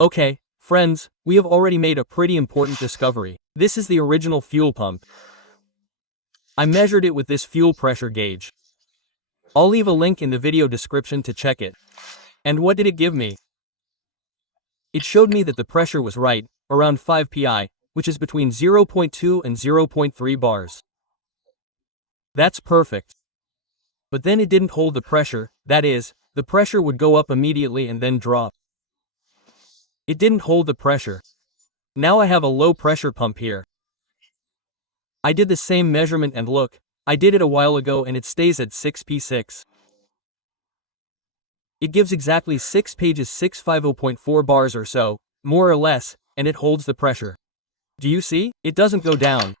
Okay, friends, we have already made a pretty important discovery. This is the original fuel pump. I measured it with this fuel pressure gauge. I'll leave a link in the video description to check it. And what did it give me? It showed me that the pressure was right, around 5 psi, which is between 0.2 and 0.3 bars. That's perfect. But then it didn't hold the pressure, that is, the pressure would go up immediately and then drop. It didn't hold the pressure. Now I have a low pressure pump here. I did the same measurement and look, I did it a while ago and it stays at 6p6. It gives exactly 6 pages 650.4 bars or so, more or less, and it holds the pressure. Do you see? It doesn't go down.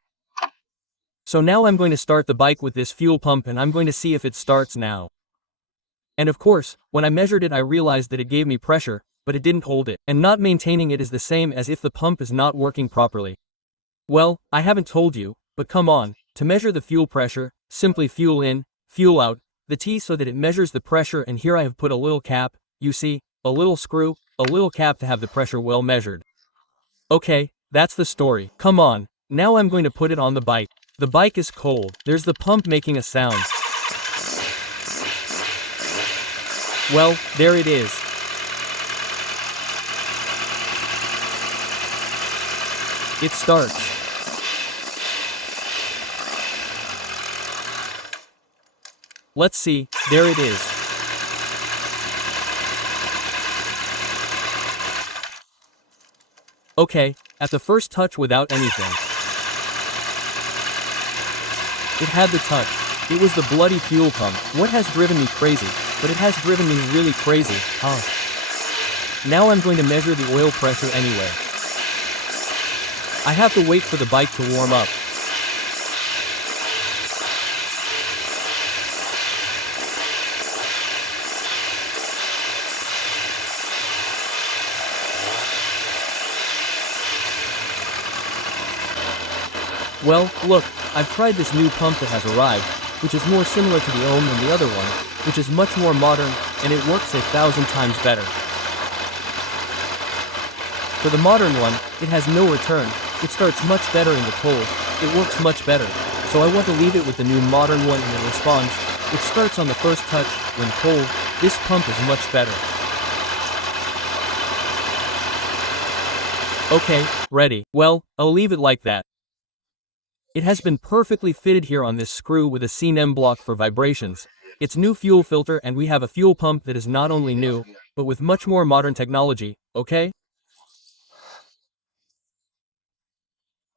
So now I'm going to start the bike with this fuel pump and I'm going to see if it starts now. And of course, when I measured it I realized that it gave me pressure, but it didn't hold it, and not maintaining it is the same as if the pump is not working properly. Well, I haven't told you, but come on, to measure the fuel pressure, simply fuel in, fuel out, the T so that it measures the pressure, and here I have put a little cap, you see, a little screw, a little cap to have the pressure well measured. Okay, that's the story. Come on, now I'm going to put it on the bike. The bike is cold. There's the pump making a sound. Well, there it is. It starts. Let's see, there it is. Okay, at the first touch without anything. It had the touch. It was the bloody fuel pump. What has driven me crazy? But it has driven me really crazy, huh? Now I'm going to measure the oil pressure anyway. I have to wait for the bike to warm up. Well, look, I've tried this new pump that has arrived, which is more similar to the ohm than the other one, which is much more modern, and it works 1,000 times better. For the modern one, it has no return, it starts much better in the cold, it works much better, so I want to leave it with the new modern one and it responds, it starts on the first touch, when cold, this pump is much better. Okay, ready. Well, I'll leave it like that. It has been perfectly fitted here on this screw with a CNM block for vibrations. It's new fuel filter and we have a fuel pump that is not only new, but with much more modern technology, okay?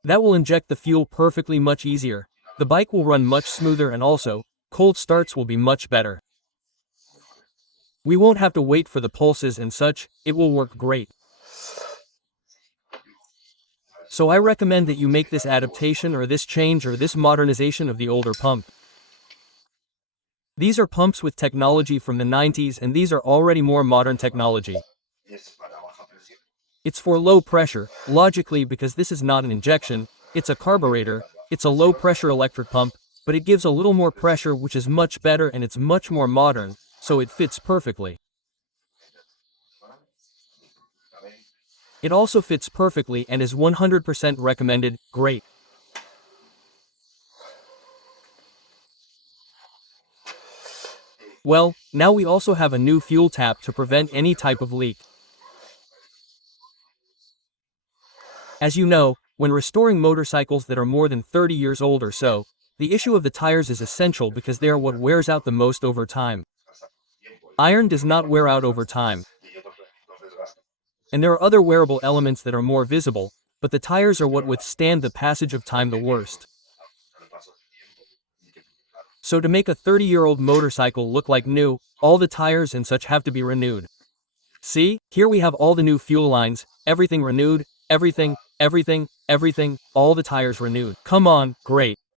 That will inject the fuel perfectly much easier. The bike will run much smoother and also, cold starts will be much better. We won't have to wait for the pulses and such, it will work great. So I recommend that you make this adaptation or this change or this modernization of the older pump. These are pumps with technology from the 90s and these are already more modern technology. It's for low pressure, logically because this is not an injection, it's a carburetor, it's a low pressure electric pump, but it gives a little more pressure which is much better and it's much more modern, so it fits perfectly. It also fits perfectly and is 100% recommended, great. Well, now we also have a new fuel tap to prevent any type of leak. As you know, when restoring motorcycles that are more than 30 years old or so, the issue of the tires is essential because they are what wears out the most over time. Iron does not wear out over time. And there are other wearable elements that are more visible, but the tires are what withstand the passage of time the worst. So to make a 30-year-old motorcycle look like new, all the tires and such have to be renewed. See, here we have all the new fuel lines, everything renewed, everything, all the tires renewed. Come on, great.